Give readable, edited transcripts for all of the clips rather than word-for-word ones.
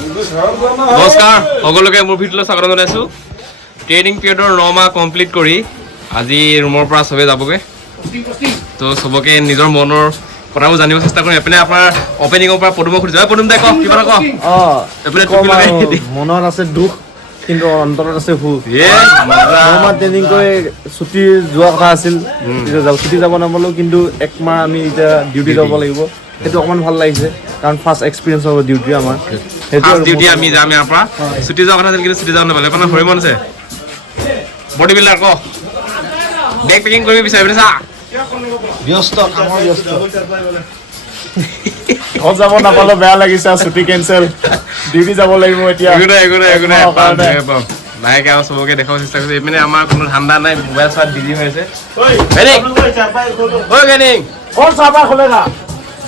নমস্কাৰ সকলোকে মোৰ ভিডিঅ'লৈ স্বাগতম জনাইছোঁ। ট্ৰেইনিং পিৰিয়ডৰ 9 মাহ কমপ্লিট কৰি আজি ৰুমৰ পৰা চবে যাবগৈ। তো চবকে নিজৰ মনৰ কথাবোৰ জানিব চেষ্টা কৰিম। এপিনে আপোনাৰ অপেনিঙৰ পৰা পদুমক সুধিছোঁ। পদুম দে কওক, কিবা কওক। এপিনে মনত আছে দুখ কিন্তু অন্তৰত আছে সুখ। ট্ৰেইনিং কৰি ছুটি যোৱা কথা আছিল, ছুটি যাব নাপালোঁ, কিন্তু একমাহ আমি এতিয়া ডিউটি যাব লাগিব। সেইটো অকণমান ভাল লাগিছে কাৰণ ফাৰ্ষ্ট এক্সপিৰিয়েঞ্চ হ'ব ডিউটি আমাৰ। সেইটো ডিউটি আমি যাম ইয়াৰ পৰা। ছুটি যোৱা কথা আছিল কিন্তু ছুটি যাব নাপালে। আপোনাৰ ভৰি মন আছে বডি বিল্ডাৰ কওক, বেগ পেকিং কৰিব বিচাৰিবনে? চা ব্যস্ত কামৰ ব্যস্ত ঘৰত যাব নাপালোঁ, বেয়া লাগিছে। ছুটি কেঞ্চেল, ডিউটি যাব লাগিব এতিয়া। লাহেকে আৰু চবকে দেখাব চেষ্টা কৰিছোঁ। এইপিনে আমাৰ কোনো ঠাণ্ডা নাই, মোবাইল চোৱাত বিজি হৈ আছে।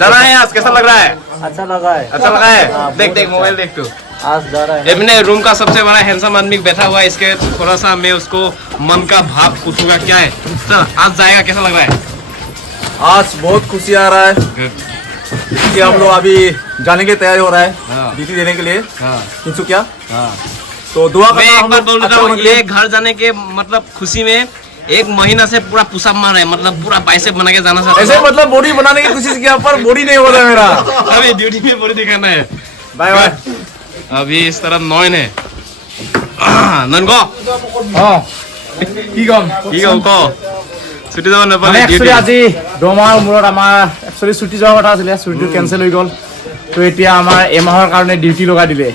जाना है आज, कैसा लग रहा है? अच्छा लगा है। अच्छा लगा है? देख देख मोबाइल देख तू। आज जा रहा है। एमने रूम का सबसे बड़ा हैंडसम आदमी बैठा हुआ है, इसके थोड़ा सा मैं उसको मन का भाव पूछूंगा क्या है। तो आज जाएगा, कैसा लग रहा है? आज बहुत खुशी आ रहा है कि हम लोग अभी जाने की तैयारी हो रहा है ड्यूटी देने के लिए तिनसुकिया। तो दुआ मैं एक बार बोल देता हूँ, ये घर जाने के मतलब खुशी में 1 महीना से पूरा पुशअप मार है, मतलब पूरा बाइसेप बना के जाना चाहता हूं। ऐसे मतलब बॉडी बनाने की कोशिश किया पर बॉडी नहीं हो रहा मेरा। अभी ड्यूटी में बॉडी दिखाना है। Bye bye. अभी इस तरफ 9 है नन को हां কি কম को ছুটি যাব নাপালে एक्चुअली আজি দমাৰ মূৰত আমাৰ एक्चुअली ছুটি যোৱাৰ কথা আছিল, ছুটিটো কেনসেল হৈ গ'ল। তো এতিয়া আমাৰ এমাহৰ কাৰণে ডিউটি লগাই দিলে।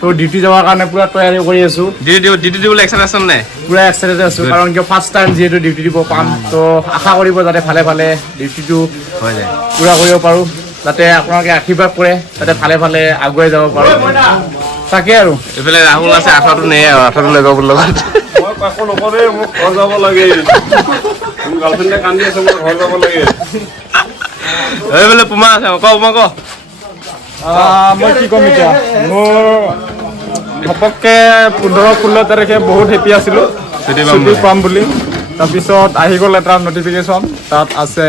তো ডিউটি যাৱাৰ কাৰণে পুৰা তৈয়াৰী কৰি আছো। ডিউটি দিবলৈ এক্সাইটেড নাই? পুৰা এক্সাইটেড আছো কাৰণ কি ফাৰ্ষ্ট টাইম যিহেতু ডিউটি দিব পাম। তো আশা কৰিব যাতে ভালে ভালে ডিউটিটো হৈ যায়, পুৰা কৰিব পাৰো, যাতে আপোনালোকে আশীৰ্বাদ কৰে, যাতে ভালে ভালে আগুৱাই যাব পাৰো। তাকে আৰু এইফালে ৰাহুল আছে, আঠাটো নেই আৰু আঠাটো লৈ যাব লগত। মই কাকো নকৰে, মোক ঘৰ যাব লাগে। মোৰ গাৰ্লফ্ৰেণ্ডে কান্দি আছে, মোৰ ঘৰ যাব লাগে। এইফালে পুমা আছে, পুমা ক। মই কি ক'ম এতিয়া, মোৰ ঘপককৈ 15-16 তাৰিখে বহুত হেপী আছিলোঁ ছুটি পাম বুলি। তাৰপিছত আহি গ'ল এটা নটিফিকেশ্যন, তাত আছে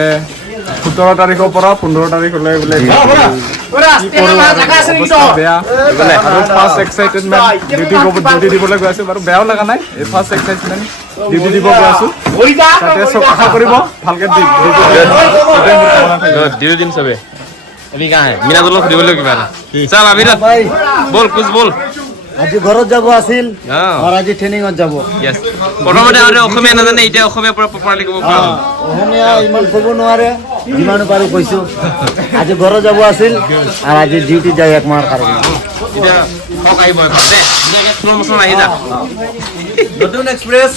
17 তাৰিখৰ পৰা 15 তাৰিখলৈ বোলে বেয়া। আৰু ফাৰ্ষ্ট এক্সাইটেডমেণ্ট ডিউটি দিবলৈ গৈ আছোঁ বাৰু, বেয়াও লগা নাই। এই ফাৰ্ষ্ট এক্সাইটমেণ্ট ডিউটি দিব গৈ আছোঁ, তাতে চব আশা কৰিব ভালকৈ ডিউটি দিম চবে। अभी कहाँ है? मीना दोनों खुद बोलो कितना? चल अभी ना बोल कुछ बोल। আজি ঘৰত যাব আছিল আৰু আজি ট্ৰেইনিঙত যাব। यस প্ৰথমতে আৰু অসমীয়া নাজানে, এতিয়া অসমীয়া পুৰা প্ৰপাৰলি ক'ব পাৰো। অসমীয়া ইমান ক'ব নোৱাৰে, যিমান পাৰো কৈছো। আজি ঘৰত যাব আছিল আৰু আজি ডিউটি যায় এক মাহৰ কাৰণে। এতিয়া হক আহিব এখন দে, ধুনীয়াকৈ স্লো মোচন আহি যা। নতুন এক্সপ্ৰেছ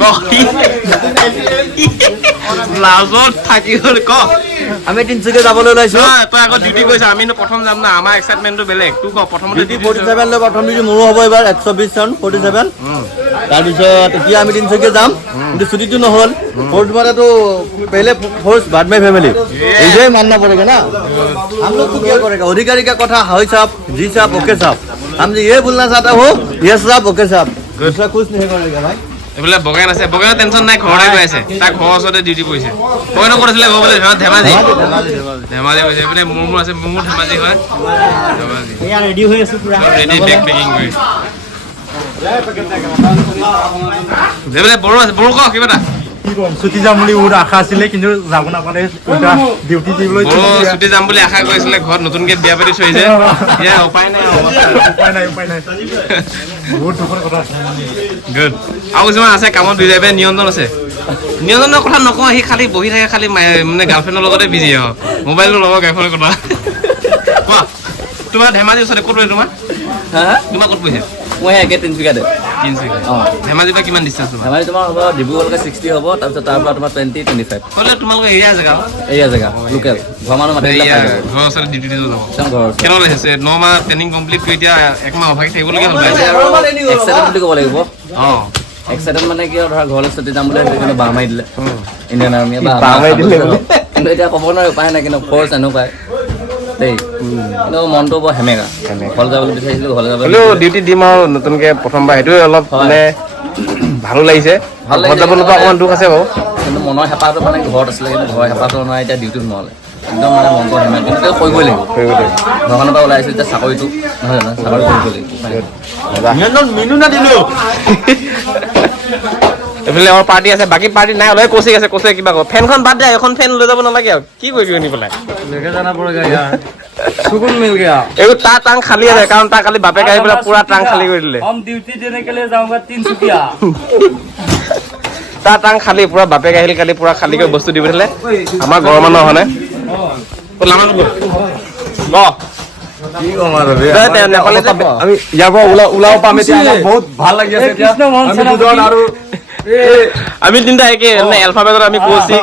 ক লাজত থাকি গ'ল ক। আমি তিনচুকীয়া যাবলৈ ওলাইছো। তই আগত ডিউটি কৰিছ, আমিনো প্ৰথম যাম না, আমাৰ এক্সাইটমেণ্টটো বেলেগ। তোৰ ক প্ৰথমতে ডিউটি 47 লৈ প্ৰথম ডিউটি মোৰো হ'ব এবাৰ 120 চন 47। তাৰপিছত এতিয়া আমি তিনচুকীয়া যাম, কিন্তু ছুটিটো নহ'ল। फोर्स मारे तो पहले फोर्स बाद में फैमिली, इसे मानना पड़ेगा ना। हम लोग को क्या करेगा, अधिकारी का कथा हाई साहब जी साहब ओके साहब, हम ये बोलना चाहता हूँ यस साहब ओके साहब, दूसरा कुछ नहीं करेगा भाई। এইফালে বগান আছে, বগানৰ টেনচন নাই, ঘৰতে গৈ আছে, তাৰ ঘৰৰ ওচৰতে ডিউটি কৰিছে। বগানো কৰিছিলে গৈ বোলে ধেমাজি কৰিছে। এইফালে মোৰ আছে, মোৰ ধেমাজি হয়, ধেমাজি ৰেডি হৈ আছো পুৰা, ৰেডি বেগ পেকিং কৰি। এইফালে বড়ো আছে, বড়ো কওক কিবা এটা। ছুটি যাম বুলি বহুত আশা আছিলে কিন্তু যাব নাপালে, ডিউটি দিবলৈ ছুটি যাম বুলি আশা কৰিছিলে, ঘৰত নতুনকে বিয়া পাতি থৈ আহিছে, উপায় নাই বহুত দুখৰ কথা। গুড। আৰু কিছুমান আছে কামত বিজি যায়, নিয়ন্ত্ৰণ আছে। নিয়ন্ত্ৰণৰ কথা নকওঁ, সি খালি বহি থাকে, খালি মানে গাৰ্লফ্ৰেণ্ডৰ লগতে বিজি হয়, মোবাইলটো ল'ব গাৰ্লফ্ৰেণ্ডৰ কথা। কোৱা তোমাৰ ধেমাজি ওচৰতে ক'ত তোমাৰ তোমাৰ ক'ত পঢ়িছে? মই একে তিনচুকীয়াতে। ধেমাজিৰ পৰা কিমান ডিষ্টেঞ্চ তোমাৰ? ধেমাজি তোমাৰ হ'ব ডিব্ৰুগড়লৈকে 60 হ'ব, তাৰপিছত তাৰ পৰা তোমাৰ 20-25 হ'লে তোমালোকৰ এৰিয়া জেগা এৰিয়া জেগা লোকেল ঘৰ মানুহ মাতি ঘৰৰ ওচৰতে ডিউটি দিব যাব। কেনেকুৱা লাগিছে? 9 মাহ ট্ৰেইনিং কমপ্লিট কৰি এতিয়া 1 মাহ অভাগে থাকিবলগীয়া হ'ল। এক্সাইটেড বুলি ক'ব লাগিব। এক্সাইটেড মানে কি ধৰা ঘৰলৈ ছুটি যাম বুলি কিন্তু বাহ মাৰি দিলে ইণ্ডিয়ান আৰ্মিয়ে, কিন্তু এতিয়া ক'ব নোৱাৰি, উপায় নাই। কিন্তু ফ'ৰ্চ এনেকুৱাই দেই, কিন্তু মনটো বৰ সেমেকা। ঘৰ যাবলৈ বিচাৰিছিলোঁ, ঘৰলৈ যাবলৈ ডিউটি দিম আৰু নতুনকে প্ৰথমবাৰ, সেইটোৱে অলপ মানে ভালো লাগিছে। ঘৰত যাবলৈ অকণমান দুখ আছে বাৰু, কিন্তু মনৰ হেঁপাহটো মানে ঘৰত আছিলে, কিন্তু ঘৰৰ হেঁপাহটো নাই, এতিয়া ডিউটিত সোমালে। একদম মানে মনটো হেমেন কিন্তু কৰিবই লাগিব ঘৰখনৰ পৰা ওলাই আহিছোঁ এতিয়া চাকৰিটো নহয় জানো চাকৰি কৰিবই লাগিব মিনু না দিলো এইফালে আমাৰ পাৰ্টি আছে বাকী পাৰ্টি নাই অলপ কচি আছে কচে কিবা কওঁ ফেনখন বাদ দিয়া এখন ফেন লৈ যাব নালাগে আৰু কি কৰিবি নি পেলাই लेके जाना पड़ेगा यार सुकून मिल गया এইবোৰ তাৰ টাং খালী আছে কাৰণ তাৰ কালি বাপেক আহি পেলাই পুৰা টাং খালী কৰি দিলে हम ड्यूटी देने के लिए जाऊंगा 300 তাৰ টাং খালী পুৰা বাপেক আহিল কালি পুৰা খালী কৰি বস্তু দি পঠিয়ালে আমাৰ ঘৰৰ মানুহ অহা নাই আমি ইয়াৰ পৰা ওলাব পাম এতিয়া বহুত ভাল লাগি আছে এতিয়া আমি দুজন আৰু আমি তিনিটা একে মানে এলফাবেটত আমি কৈছি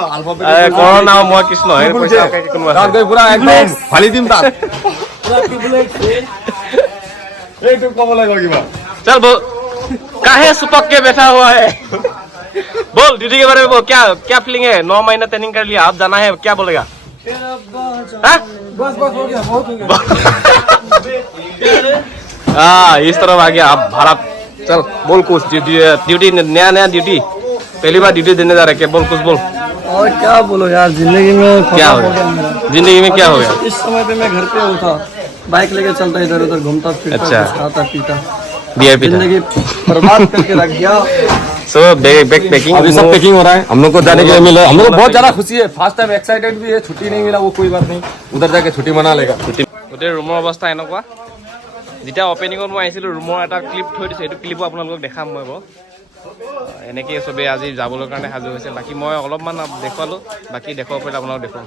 কৰণ আৰু মই কৃষ্ণ তাত গৈ পুৰা একদম ফালি দিম তাত এইটো ক'ব লাগিব কিবা चल बोल काहे सुपक के बैठा हुआ है बोल ड्यूटी के बारे में बोल क्या फीलिंग है 9 महीना ट्रेनिंग कर लिया अब जाना है क्या बोलेगा बस हो गया बहुत हो गया हाँ इस तरफ आ गया अब भारत चल बोल कुछ ड्यूटी नया ड्यूटी पहली बार ड्यूटी देने जा रहे क्या बोल कुछ बोल और क्या बोलो यार जिंदगी में क्या हो गया जिंदगी में क्या हो गया इस समय पे मैं घर पे होता बाइक लेके चलता इधर उधर घूमता फिरता अच्छा। खाता पीता VIP था जिंदगी बर्बाद करके रख दिया सो बैग पैकिंग अभी सब पैकिंग हो रहा है हम लोग को जाने के लिए मिला हम लोग को बहुत ज्यादा खुशी है फर्स्ट टाइम एक्साइटेड भी है छुट्टी नहीं मिला वो कोई बात नहीं उधर जाके छुट्टी मना लेगा গোটেই ৰুমৰ অৱস্থা এনেকুৱা যেতিয়া অপেনিঙত মই আহিছিলোঁ ৰুমৰ এটা ক্লিপ থৈ দিছোঁ এইটো ক্লিপো আপোনালোকক দেখাম মই বাৰু এনেকৈ চবেই আজি যাবলৈ কাৰণে সাজু হৈছে বাকী মই অলপমান দেখুৱালোঁ বাকী দেখুৱাব পাৰিলে আপোনালোকক দেখুৱাম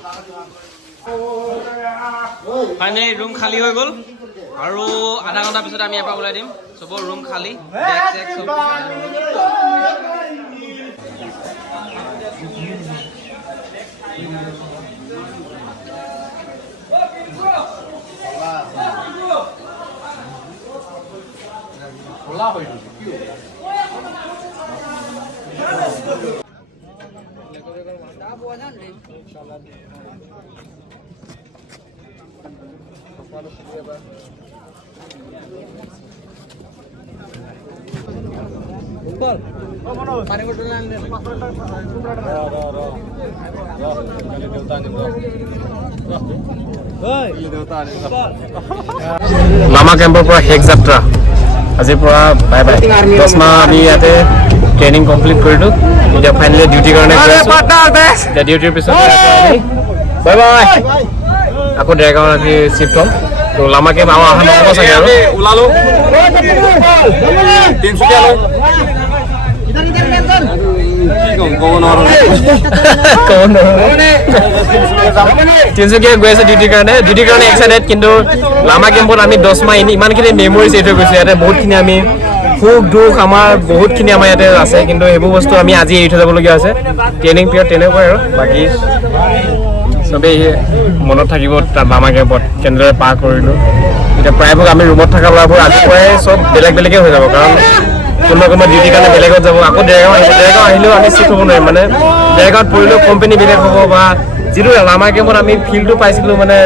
ফাইনেলি ৰুম খালী হৈ গ'ল আৰু আধা ঘণ্টা পিছত আমি ইয়াৰ পৰা ওলাই দিম চবৰ ৰুম খালী বেগ চেগ চব লামা কেম্পৰ পৰা শেষ যাত্ৰা আজিৰ পৰা বাই বাই 10 মাহ আমি ইয়াতে ট্ৰেইনিং কমপ্লিট কৰিলোঁ এতিয়া ফাইনেলি ডিউটিৰ কাৰণে এতিয়া ডিউটিৰ পিছত বাই বাই আকৌ ডেৰগাঁৱত আজি চিফ্ট হ'ম তো লামা কেম্প আৰু অহা নহ'ব চাগে আৰু ওলালো তিনচুকীয়ালৈ তিনচুকীয়া গৈ আছে ডিউটিৰ কাৰণে এক্সাইটেড কিন্তু লামা কেম্পত আমি 10 মাহ ইমানখিনি মেমৰিজ এৰি থৈ গৈছোঁ ইয়াতে বহুতখিনি আমি সুখ দুখ আমাৰ বহুতখিনি আমাৰ ইয়াতে আছে কিন্তু সেইবোৰ বস্তু আমি আজি এৰি থৈ যাবলগীয়া হৈছে ট্ৰেইনিং পিৰিয়ড তেনেকুৱাই আৰু বাকী চবেই মনত থাকিব তাত লামা কেম্পত কেনেদৰে পাৰ কৰিলোঁ এতিয়া প্ৰায়ভাগ আমি ৰুমত থকা ল'ৰাবোৰ আজিৰ পৰাই চব বেলেগে হৈ যাব কাৰণ কোনোবা ডিউটিৰ কাৰণে বেলেগত যাব আকৌ ডেৰগাঁও আহিলেও আমি চিফ্ট হ'ব নোৱাৰিম মানে ডেৰগাঁৱত পৰিলেও কোম্পানী বেলেগ হ'ব বা যিটো লামা কেম্পত আমি ফিল্ডটো পাইছিলোঁ মানে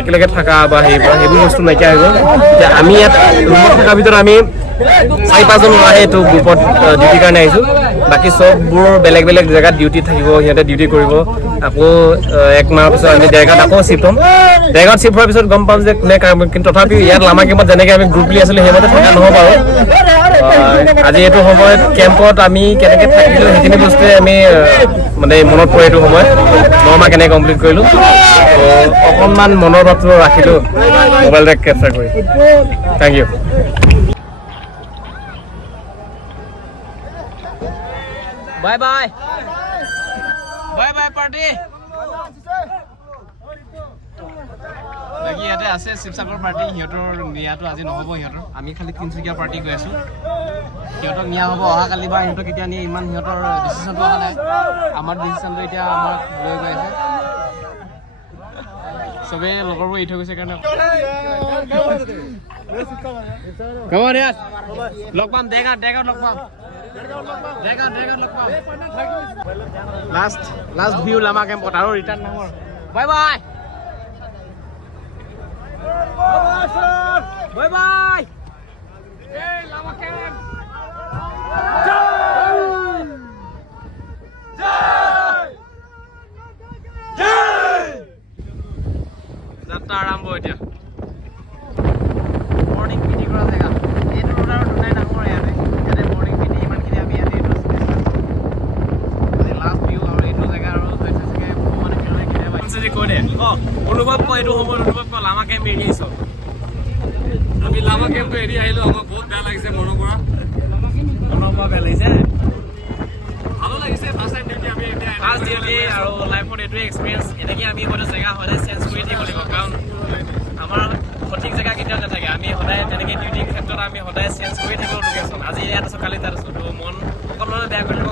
একেলগে থকা বা সেইবোৰ বস্তু নাইকিয়া হৈ গ'ল এতিয়া আমি ইয়াত ৰুমত থকাৰ ভিতৰত আমি 4-5জন ল'ৰা এইটো গ্ৰুপত ডিউটিৰ কাৰণে আহিছোঁ বাকী চববোৰ বেলেগ জেগাত ডিউটি থাকিব সিহঁতে ডিউটি কৰিব আকৌ 1 মাহৰ পিছত আমি ডেৰগাঁৱত আকৌ চিফ্ট হ'ম ডেৰগাঁৱত চিফ্ট হোৱাৰ পিছত গম পাম যে কোনে কিন্তু তথাপিও ইয়াত লামা কেম্পত যেনেকৈ আমি গ্ৰুপ বুলি আছিলোঁ সেইমতে থকা নহ'ব আৰু আজি এইটো সময়ত কেম্পত আমি কেনেকৈ থাকিলোঁ সেইখিনি বস্তুৱে আমি মানে মনত পৰে এইটো সময়ত 9 মাহ কেনেকৈ কমপ্লিট কৰিলোঁ অকণমান মনৰ ভাৱটো ৰাখিলোঁ মোবাইলতে কেপচাৰ কৰি thank you bye bye party বাকী ইয়াতে আছে শিৱসাগৰ পাৰ্টি সিহঁতৰ নিয়াটো আজি নহ'ব সিহঁতৰ আমি খালি তিনচুকীয়া পাৰ্টি গৈ আছোঁ সিহঁতক নিয়া হ'ব অহাকালি বা সিহঁতক কেতিয়া নিয়ে ইমান সিহঁতৰ ডিচিশ্যনটো অহা নাই আমাৰ ডিচিশ্যনটো এতিয়া আমাক লৈ গৈ আছে চবেই লগৰবোৰ এৰি থৈ গৈছে কাৰণে লগ পাম ডেৰগাঁৱত লগ পাম লাষ্ট ভিউ লামা কেম্পত আৰু ৰিটাৰ্ণ নহ'ব বাই বাই বাই বাই এই লামা কেম্প জয় এগেইনষ্টত আমি লামা কেম্পটো এৰি আহিলোঁ আমাৰ বহুত বেয়া লাগিছে মনৰ পৰা মনৰ পৰা বেয়া লাগিছে ভালো লাগিছে ফাৰ্ষ্ট টাইম ডিউটি আমি এতিয়া ফাৰ্ষ্ট ডিউটি আৰু লাইফত এইটোৱে এক্সপিৰিয়েঞ্চ এনেকৈ আমি হয়তো জেগা সদায় চেঞ্জ কৰি থাকিব লাগিব কাৰণ আমাৰ সঠিক জেগা কেতিয়াও নাথাকে আমি সদায় তেনেকৈ ডিউটিৰ ক্ষেত্ৰত আমি সদায় চেঞ্জ কৰি থাকিব লোকেশ্যন আজি ইয়াত আছোঁ কালি তাত আছোঁ তো মন অকণমান বেয়া কৰিলে